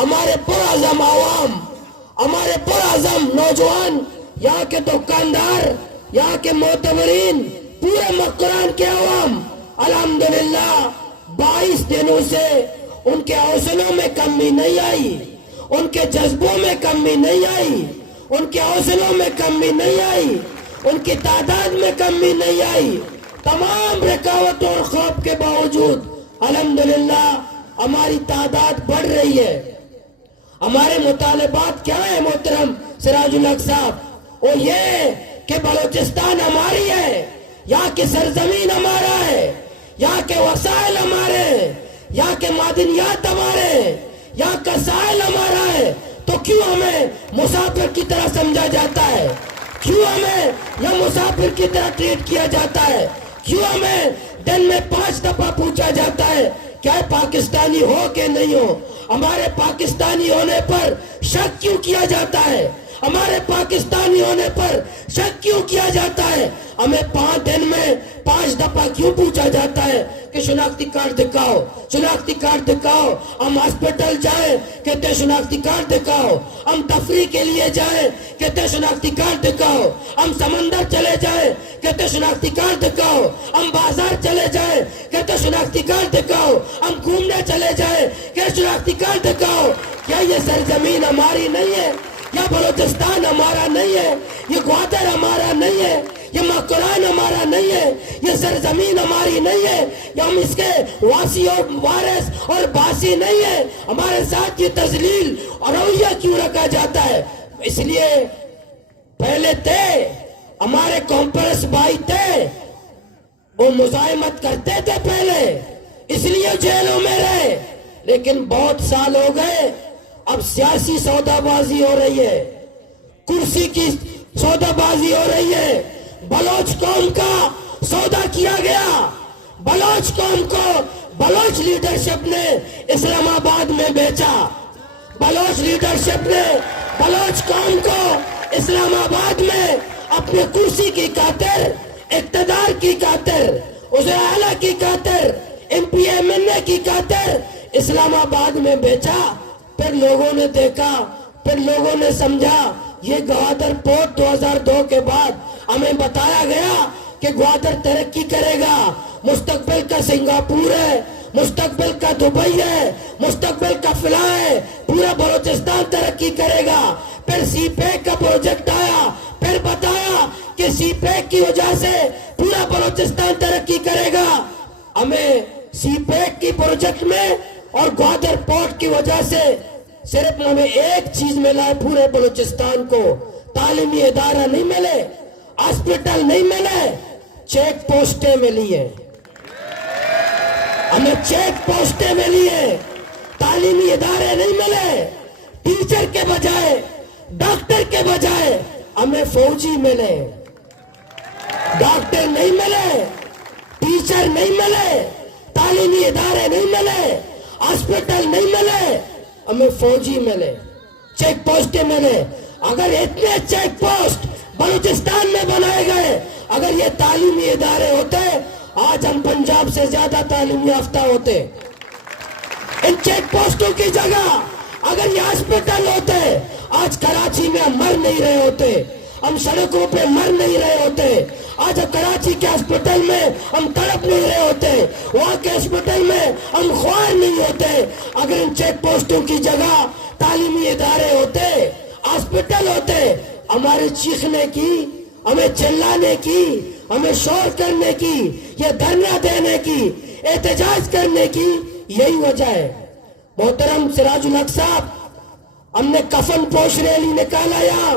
ہمارے پرعزم عوام، ہمارے پرعزم نوجوان، یہاں کے دکاندار، یہاں کے معتبرین، پورے قرآن کے عوام الحمدللہ 22 دنوں سے ان کے حوصلوں میں کمی نہیں آئی، ان کے جذبوں میں کمی نہیں آئی، ان کے حوصلوں میں کمی نہیں آئی، ان کی تعداد میں کمی نہیں آئی۔ تمام رکاوٹوں اور خوف کے باوجود الحمدللہ ہماری تعداد بڑھ رہی ہے۔ ہمارے مطالبات کیا ہیں محترم سراج الحق صاحب؟ وہ یہ کہ بلوچستان ہماری ہے، یہاں کی سرزمین ہمارا ہے، یہاں کے وسائل ہمارے ہیں، یہاں کے معدنیات ہمارے ہیں، یہاں کا ساحل ہمارا ہے، تو کیوں ہمیں مسافر کی طرح سمجھا جاتا ہے؟ کیوں ہمیں یہ مسافر کی طرح ٹریٹ کیا جاتا ہے؟ کیوں ہمیں دن میں 5 دفعہ پوچھا جاتا ہے کیا پاکستانی ہو کہ نہیں ہو؟ ہمارے پاکستانی ہونے پر شک کیوں کیا جاتا ہے؟ ہمارے پاکستانی ہونے پر شک کیوں کیا جاتا ہے؟ ہمیں 5 دن میں 5 دفعہ کیوں پوچھا جاتا ہے کہ شناختی کارڈ دکھاؤ، شناختی کارڈ دکھاؤ؟ ہم ہاسپٹل جائیں کہتے ہیں شناختی کارڈ دکھاؤ، ہم تفریح کے لیے جائیں کہتے ہیں شناختی کارڈ دکھاؤ، ہم سمندر چلے جائیں کہتے ہیں شناختی کارڈ دکھاؤ، ہم بازار چلے جائیں کہتے ہیں شناختی کارڈ دکھاؤ، ہم گھومنے چلے جائیں کہ شناختی کارڈ دکھاؤ۔ کیا یہ سرزمین ہماری نہیں ہے؟ یا بلوچستان ہمارا نہیں ہے؟ یہ گوادر ہمارا نہیں ہے؟ یہ قرآن ہمارا نہیں ہے؟ یہ سرزمین ہماری نہیں ہے؟ یا ہم اس کے واسی اور وارث اور باسی نہیں ہے؟ ہمارے ساتھ یہ تذلیل اور رویہ کیوں رکھا جاتا ہے؟ اس لیے پہلے تھے ہمارے کمپرس بھائی تھے، وہ مزاحمت کرتے تھے پہلے، اس لیے جیلوں میں رہے، لیکن بہت سال ہو گئے، اب سیاسی سودا بازی ہو رہی ہے، کرسی کی سودا بازی ہو رہی ہے، بلوچ قوم کا سودا کیا گیا، بلوچ قوم کو بلوچ لیڈرشپ نے اسلام آباد میں بیچا، بلوچ لیڈرشپ نے بلوچ قوم کو اسلام آباد میں اپنے کرسی کی خاطر، اقتدار کی خاطر، وزیر اعلیٰ کی خاطر، ایم پی ایم این اے کی خاطر اسلام آباد میں بیچا۔ پھر لوگوں نے دیکھا، پھر لوگوں نے سمجھا، یہ گوادر پورٹ 2002 کے بعد ہمیں بتایا گیا کہ گوادر ترقی کرے گا، مستقبل کا سنگاپور ہے، مستقبل کا دبئی ہے، مستقبل کا فلاں ہے، پورا بلوچستان ترقی کرے گا۔ پھر سی پیک کا پروجیکٹ آیا، پھر بتایا کہ سی پیک کی وجہ سے پورا بلوچستان ترقی کرے گا۔ ہمیں سی پیک کی پروجیکٹ میں اور گوادر پورٹ کی وجہ سے صرف ہمیں ایک چیز ملا ہے، پورے بلوچستان کو تعلیمی ادارہ نہیں ملے، ہاسپٹل نہیں ملے، چیک پوسٹیں ملی ہیں، ہمیں چیک پوسٹیں ملی ہیں، تعلیمی ادارے نہیں ملے، ٹیچر کے بجائے، ڈاکٹر کے بجائے ہمیں فوجی ملے، ڈاکٹر نہیں ملے، ٹیچر نہیں ملے، تعلیمی ادارے نہیں ملے، ہاسپٹل نہیں ملے، ہمیں فوجی ملے، چیک پوسٹیں ملے۔ اگر اتنے چیک پوسٹ بلوچستان میں بنائے گئے، اگر یہ تعلیمی ادارے ہوتے، آج ہم پنجاب سے زیادہ تعلیم یافتہ ہوتے۔ ان چیک پوسٹوں کی جگہ اگر یہ ہاسپٹل ہوتے، آج کراچی میں ہم مر نہیں رہے ہوتے، ہم سڑکوں پہ مر نہیں رہے ہوتے، آج کراچی کے ہاسپٹل میں ہم تڑپ نہیں رہے ہوتے، وہاں کے ہاسپٹل میں ہم خوار نہیں ہوتے۔ اگر ان چیک پوسٹوں کی جگہ تعلیمی ادارے ہوتے، ہاسپٹل ہوتے، ہمارے چیخنے کی، ہمیں چلانے کی، ہمیں شور کرنے کی، یہ دھرنا دینے کی، احتجاج کرنے کی یہی وجہ ہے۔ محترم سراج الحق صاحب، ہم نے کفن پوش ریلی نکالا، یہاں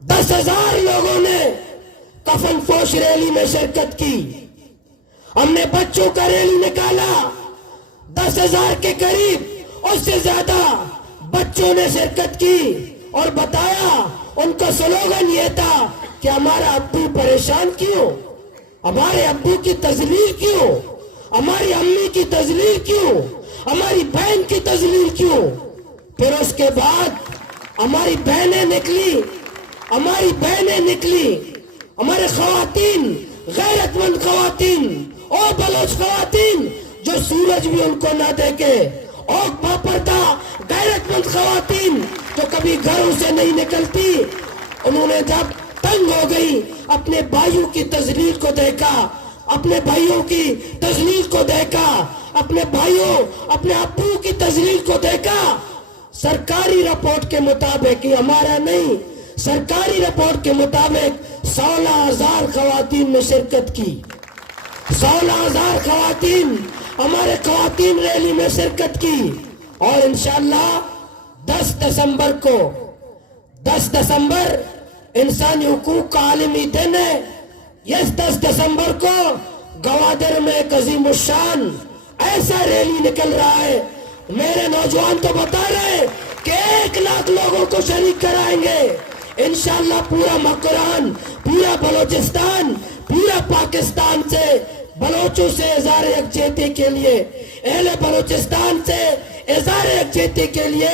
10,000 لوگوں نے کفن پوش ریلی میں شرکت کی، ہم نے بچوں کا ریلی نکالا، 10,000 کے قریب، اس سے زیادہ بچوں نے شرکت کی اور بتایا، ان کا سلوگن یہ تھا کہ ہمارا ابو پریشان کیوں، ہمارے ابو کی تذلیل کیوں، ہماری امی کی تذلیل کیوں، ہماری بہن کی تذلیل کیوں۔ پھر اس کے بعد ہماری بہنیں نکلی، ہماری بہنیں نکلی، ہمارے خواتین، غیرت مند خواتین اور بلوچ خواتین جو سورج بھی ان کو نہ دیکھے، اور پاپردہ خواتین جو کبھی گھروں سے نہیں نکلتی، انہوں نے جب تنگ ہو گئی اپنے بھائیوں کی تذلیل کو دیکھا، اپنے بھائیوں کی تذلیل کو دیکھا، اپنے بھائیوں اپنے ابو کی تذلیل کو دیکھا، سرکاری رپورٹ کے مطابق، یہ ہمارا نہیں، سرکاری رپورٹ کے مطابق 16,000 خواتین نے شرکت کی، 16,000 خواتین، ہمارے خواتین ریلی میں شرکت کی، اور انشاءاللہ 10 دسمبر کو، 10 دسمبر انسانی حقوق کا عالمی دن ہے، اس 10 دسمبر کو گوادر میں ایک عظیم الشان ایسا ریلی نکل رہا ہے، میرے نوجوان تو بتا رہے کہ 1 لاکھ لوگوں کو شریک کرائیں گے انشاءاللہ۔ پورا مکران، پورا بلوچستان، پورا پاکستان سے بلوچوں سے اظہار یکجہتی کے لیے، اہل بلوچستان سے اظہار یکجہتی کے لیے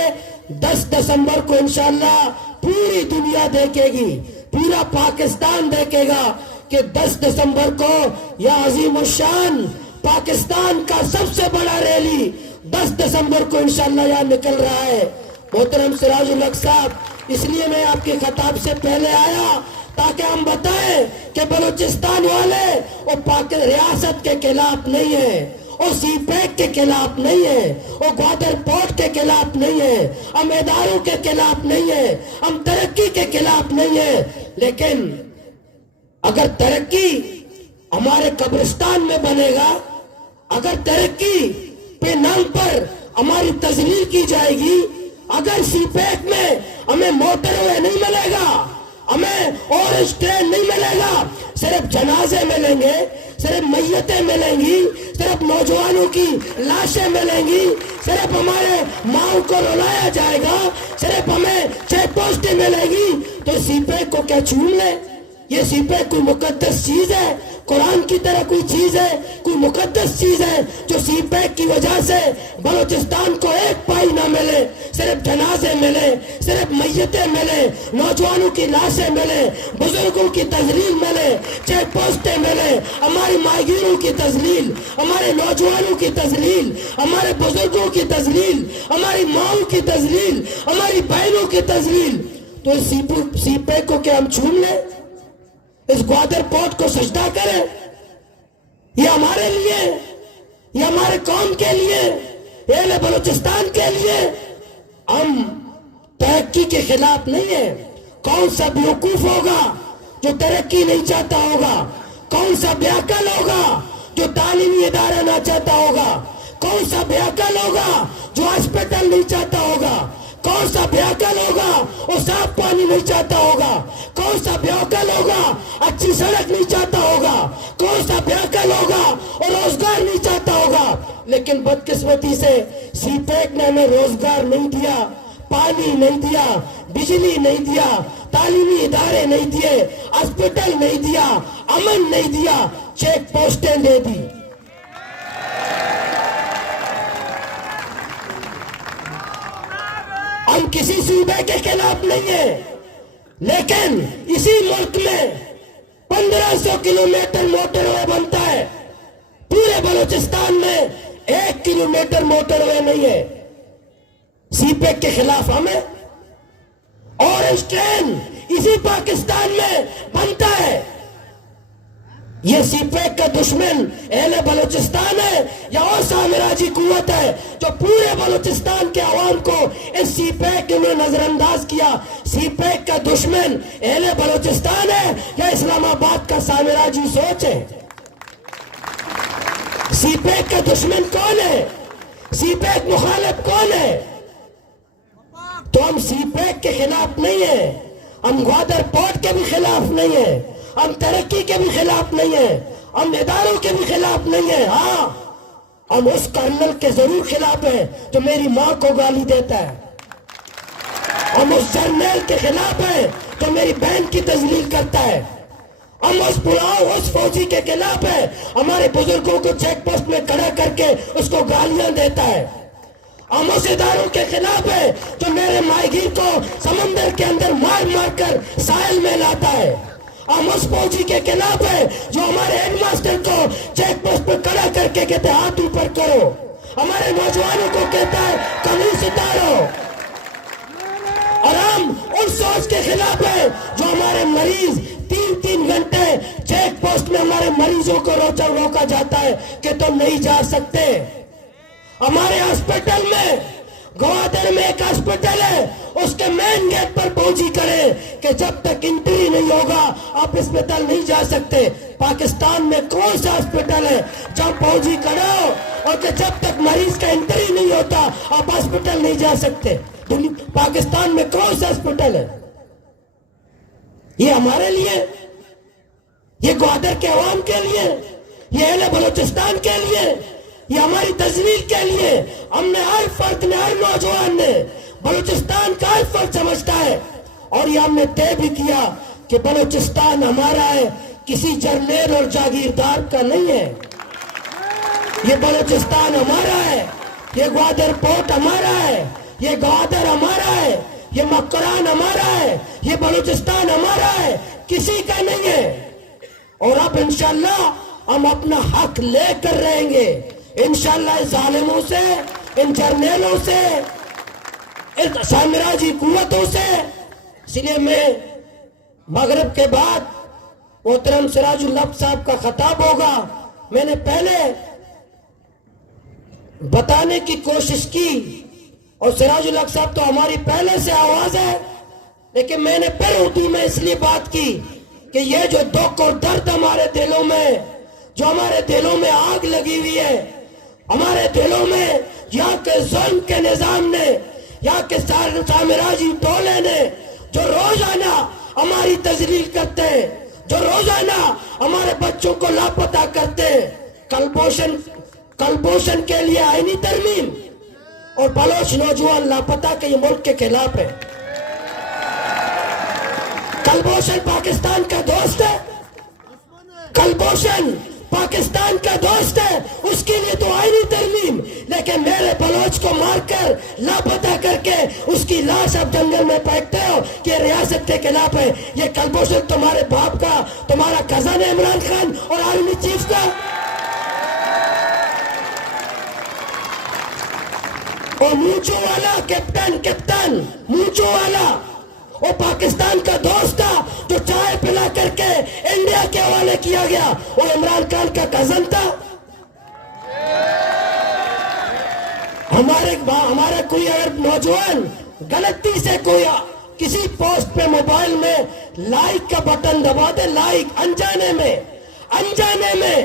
10 دسمبر کو انشاءاللہ پوری دنیا دیکھے گی، پورا پاکستان دیکھے گا کہ 10 دسمبر کو یہ عظیم الشان پاکستان کا سب سے بڑا ریلی 10 دسمبر کو انشاءاللہ یہاں نکل رہا ہے۔ محترم سراج الحق صاحب، اس لیے میں آپ کے خطاب سے پہلے آیا تاکہ ہم بتائیں کہ بلوچستان والے وہ ریاست کے خلاف نہیں ہیں، وہ سی پیک کے خلاف نہیں ہے، وہ گوادر پورٹ کے خلاف نہیں ہے، ہم اداروں کے خلاف نہیں ہے، ہم ترقی کے خلاف نہیں ہے، لیکن اگر ترقی ہمارے قبرستان میں بنے گا، اگر ترقی پہ نام پر ہماری تذلیل کی جائے گی، اگر سی پیک میں ہمیں موٹر وے نہیں ملے گا، ہمیں اورنج ٹرین نہیں ملے گا، صرف جنازے ملیں گے، صرف میتیں ملیں گی، صرف نوجوانوں کی لاشیں ملیں گی، صرف ہمارے ماؤں کو رلایا جائے گا، صرف ہمیں چیک پوسٹیں ملے گی، تو سی پیک کو کیا چھوم لے؟ یہ سی پیک کوئی مقدس چیز ہے؟ قرآن کی طرح کوئی چیز ہے؟ کوئی مقدس چیز ہے جو سی پیک کی وجہ سے بلوچستان کو ایک پائی نہ ملے، صرف جنازے ملے، صرف میتیں ملے، نوجوانوں کی لاشیں ملے، بزرگوں کی تذلیل ملے، چیک پوسٹیں ملے، ہماری ماہیگیروں کی تذلیل، ہمارے نوجوانوں کی تذلیل، ہمارے بزرگوں کی تذلیل، ہماری ماؤں کی تذلیل، ہماری بہنوں کی تذلیل، تو سی پیک کو کیا ہم چھوم لیں؟ اس گوادر پورٹ کو سجدہ کریں؟ یہ ہمارے لیے، یہ ہمارے قوم کے لیے، اہل بلوچستان کے لیے؟ ہم ترقی کے خلاف نہیں ہیں۔ کون سا بیوقوف ہوگا جو ترقی نہیں چاہتا ہوگا؟ کون سا بیعقل ہوگا جو تعلیمی ادارہ نہ چاہتا ہوگا؟ کون سا بیعقل ہوگا جو ہاسپٹل نہیں چاہتا ہوگا؟ کون سا بیعقل ہوگا وہ صاف پانی نہیں چاہتا ہوگا؟ کون سا بیعقل ہوگا اچھی سڑک نہیں چاہتا ہوگا؟ کون سا بیعقل ہوگا اور روزگار نہیں چاہتا ہوگا؟ لیکن بدقسمتی سے سی پیک نے ہمیں روزگار نہیں دیا، پانی نہیں دیا، بجلی نہیں دیا، تعلیمی ادارے نہیں دیے، ہاسپٹل نہیں دیا، امن نہیں دیا، چیک پوسٹیں دے دی۔ ہم کسی صوبے کے خلاف نہیں ہیں، لیکن اسی ملک میں 1500 کلومیٹر موٹر وے بنتا ہے، پورے بلوچستان میں 1 کلومیٹر موٹر وے نہیں ہے۔ سی پیک کے خلاف ہمیں؟ اورنج ٹرین اسی پاکستان میں بنتا ہے۔ یہ سی پیک کا دشمن اہل بلوچستان ہے یا وہ سامراجی قوت ہے جو پورے بلوچستان کے عوام کو اس سی پیک نے نظر انداز کیا؟ سی پیک کا دشمن اہل بلوچستان ہے یا اسلام آباد کا سامراجی سوچ ہے؟ سی پیک کا دشمن کون ہے؟ سی پیک مخالف کون ہے؟ تو ہم سی پیک کے خلاف نہیں ہیں، ہم گوادر پورٹ کے بھی خلاف نہیں ہیں، ہم ترقی کے بھی خلاف نہیں ہیں، ہم اداروں کے بھی خلاف نہیں ہیں۔ ہاں، ہم اس کرنل کے ضرور خلاف ہیں جو میری ماں کو گالی دیتا ہے، ہم اس جرنیل کے خلاف ہیں جو میری بہن کی تذلیل کرتا ہے، ہم اس فوجی کے خلاف ہیں ہمارے بزرگوں کو چیک پوسٹ میں کھڑا کر کے اس کو گالیاں دیتا ہے، ہم اس اداروں کے خلاف ہیں جو میرے ماہیگیر کو سمندر کے اندر مار مار کر ساحل میں لاتا ہے، ہم اس فوجی کے خلاف ہیں جو ہمارے ہیڈ ماسٹر کو چیک پوسٹ پر کھڑا کر کے کہتے ہیں ہاتھ اوپر کرو، ہمارے نوجوانوں کو کہتا ہے قمیص اتارو۔ ہم ان سوچ کے خلاف ہیں جو ہمارے مریض 3 گھنٹے چیک پوسٹ میں ہمارے مریضوں کو روکا جاتا ہے کہ تم نہیں جا سکتے. ہمارے ہاسپٹل میں گوادر میں ایک ہاسپٹل ہے, اس کے مین گیٹ پر فوجی کرے کہ جب تک انٹری نہیں ہوگا آپ اسپتال نہیں جا سکتے. پاکستان میں کون سا ہاسپٹل ہے جب فوجی کرو اور کہ جب تک مریض کا انٹری نہیں ہوتا آپ ہاسپٹل نہیں جا سکتے؟ پاکستان میں کون سا ہاسپٹل ہے؟ یہ ہمارے لیے, یہ گوادر کے عوام کے لیے, یہ اہل بلوچستان کے لیے, یہ ہماری تجویز کے لیے. ہم نے ہر فرد نے, ہر نوجوان نے بلوچستان کا ہر فرد سمجھتا ہے, اور یہ ہم نے طے بھی کیا کہ بلوچستان ہمارا ہے, کسی جرنیل اور جاگیردار کا نہیں ہے. یہ بلوچستان ہمارا ہے, یہ گوادر پورٹ ہمارا ہے, یہ گوادر ہمارا ہے, یہ مکران ہمارا ہے, یہ بلوچستان ہمارا ہے, کسی کا نہیں ہے. اور اب انشاءاللہ ہم اپنا حق لے کر رہیں گے انشاءاللہ. اس ظالموں سے, ان جرنیلوں سے, ان سامراجی قوتوں سے. اس لیے میں مغرب کے بعد محترم سراج الحق صاحب کا خطاب ہوگا, میں نے پہلے بتانے کی کوشش کی, اور سراج الحق صاحب تو ہماری پہلے سے آواز ہے, لیکن میں نے پھر اردو میں اس لیے بات کی کہ یہ جو دکھ اور درد ہمارے دلوں میں, جو ہمارے دلوں میں آگ لگی ہوئی ہے, ہمارے دلوں میں یہاں کے ظلم کے نظام نے, یہاں کے سامراجی ٹولے نے جو روزانہ ہماری تذلیل کرتے ہیں, جو روزانہ ہمارے بچوں کو لاپتہ کرتے ہیں. کلبوشن کے لیے آئینی ترمیم اور بلوچ نوجوان لاپتہ کے یہ ملک کے خلاف ہے. کلبوشن پاکستان کا دوست ہے, کلبوشن پاکستان کا دوست ہے, اس کے لیے تو آئینی ترمیم, لیکن میرے بلوچ کو مار کر لاپتہ کر کے اس کی لاش اب جنگل میں پھینکتے ہو کہ ریاست کے خلاف ہے. یہ کلبوشن تمہارے باپ کا, تمہارا کزن ہے عمران خان اور آرمی چیف کا. اور مونچو والا کیپٹن مونچو والا, وہ پاکستان کا دوست تھا جو چائے پلا کر کے انڈیا کے حوالے کیا گیا, وہ عمران خان کا کزن تھا. ہمارے کوئی اگر نوجوان غلطی سے کوئی کسی پوسٹ پہ موبائل میں لائک کا بٹن دبا دے, لائک انجانے میں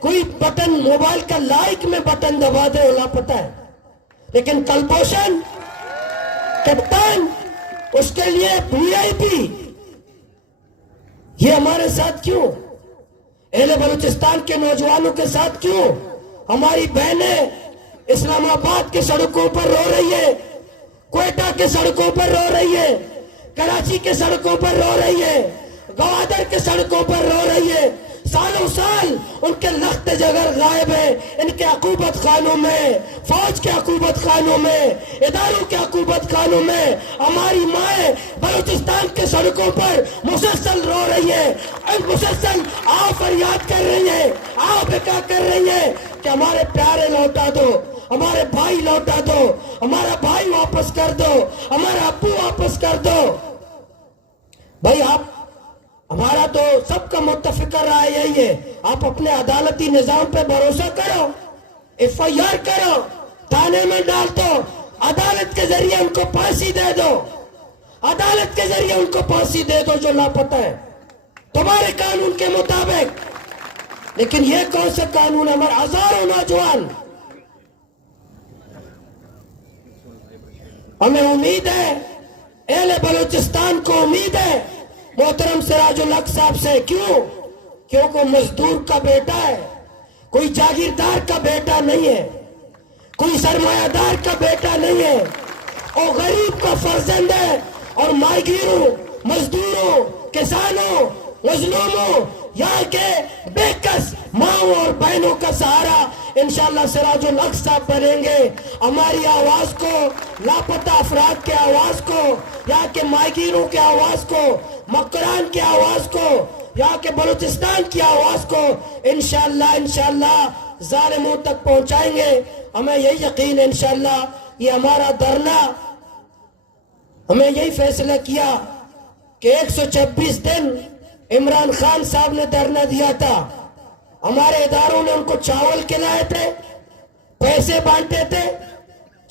کوئی بٹن موبائل کا لائک میں بٹن دبا دے, اولا پتہ ہے. لیکن کلبوشن کیپٹن, اس کے لیے VIP. یہ ہمارے ساتھ کیوں, اہل بلوچستان کے نوجوانوں کے ساتھ کیوں؟ ہماری بہنیں اسلام آباد کے سڑکوں پر رو رہی ہے, کوئٹہ کے سڑکوں پر رو رہی ہے, کراچی کے سڑکوں پر رو رہی ہے, گوادر کے سڑکوں پر رو رہی ہے. سالوں سال ان کے لخت جگر غائب ہے, ان کے عقوبت خانوں میں, فوج کے عقوبت خانوں میں, اداروں کے عقوبت خانوں میں. ہماری مائیں بلوچستان کے سڑکوں پر مسلسل رو رہی ہے, مسلسل آؤ فریاد کر رہی ہے, آؤ بکا کر رہی ہے کہ ہمارے پیارے لوٹا دو, ہمارے بھائی لوٹا دو, ہمارا بھائی واپس کر دو, ہمارا ابو واپس کر دو. بھائی آپ, ہمارا تو سب کا متفق رائے یہی ہے, آپ اپنے عدالتی نظام پہ بھروسہ کرو, FIR کرو, تھانے میں ڈال دو, عدالت کے ذریعے ان کو پھانسی دے دو, عدالت کے ذریعے ان کو پھانسی دے دو جو لاپتہ ہے تمہارے قانون کے مطابق. لیکن یہ کون سے قانون ہے؟ ہمارے ہزاروں نوجوان, ہمیں امید ہے, اہل بلوچستان کو امید ہے محترم سراج الحق صاحب سے. کیوں مزدور کا بیٹا ہے, کوئی جاگیردار کا بیٹا نہیں ہے, کوئی سرمایہ دار کا بیٹا نہیں ہے, اور غریب کا فرزند ہے. اور ماہیگیروں, مزدوروں, کسانوں, مظلوموں, یہاں کے بے کس ماؤں اور بہنوں کا سہارا انشاءاللہ سراج الحق صاحب بنیں گے. ہماری آواز کو, لاپتہ افراد کے آواز کو, یہاں کے ماہیگیروں کے آواز کو, مکران کی آواز کو, یہاں کے بلوچستان کی آواز کو انشاءاللہ ظالموں تک پہنچائیں گے. ہمیں یہی یقین ہے انشاءاللہ یہ ہمارا دھرنا ہمیں یہی فیصلہ کیا کہ 126 دن عمران خان صاحب نے دھرنا دیا تھا، ہمارے اداروں نے ان کو چاول کھلائے تھے، پیسے بانٹے تھے،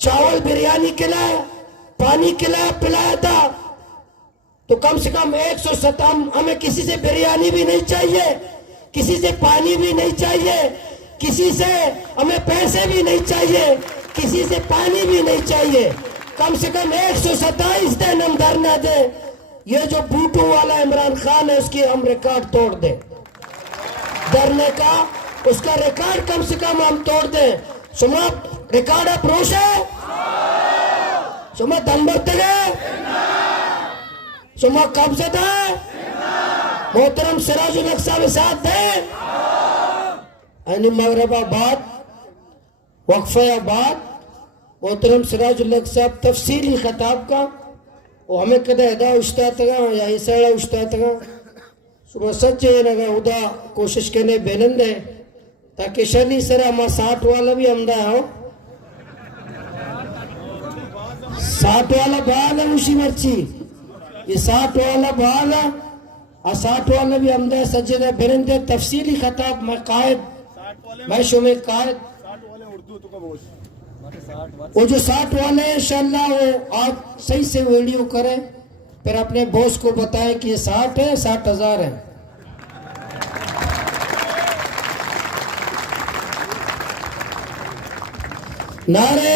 چاول بریانی کھلایا، پانی کھلایا پلایا تھا، تو کم سے کم 157 ہمیں کسی سے بریانی بھی نہیں چاہیے، کسی سے پانی بھی نہیں چاہیے، کسی سے ہمیں پیسے بھی نہیں چاہیے، کسی سے پانی بھی نہیں چاہیے، کم سے کم 127 دن ہم دھرنا دیں، یہ جو بوٹو والا عمران خان ہے اس کی ہم ریکارڈ توڑ دیں، دھرنے کا اس کا ریکارڈ کم سے کم ہم توڑ دیں. شما ریکارڈ اپروش ہے، شما دنبرتے گئے، شما قبضہ ہے، محترم سراج الحق صاحب ساتھ دیں. اینی مغرب آباد وقفہ آباد محترم سراج الحق صاحب تفصیلی خطاب کا وہ ہمیں کدھا ادا اشتاعت گا یا ایسا اشتاعت گا صبح سچے لگا ادا کوشش کرنے بینند ہے تاکہ شنی سر ہما 60 والا بھی ہمدہ ہو، 60 والا بھال ہے اسی مرچی، یہ 60 والا بھال ہے اور 60 والا بھی ہمدہ ہے سجدہ بینند ہے. تفصیلی خطاب میں قائد، میں شمی قائد، وہ جو 60 والے ہیں انشاءاللہ وہ آج صحیح سے ویڈیو کریں، پھر اپنے بوس کو بتائیں کہ یہ 60 ہے 60,000 ہے. نعرہ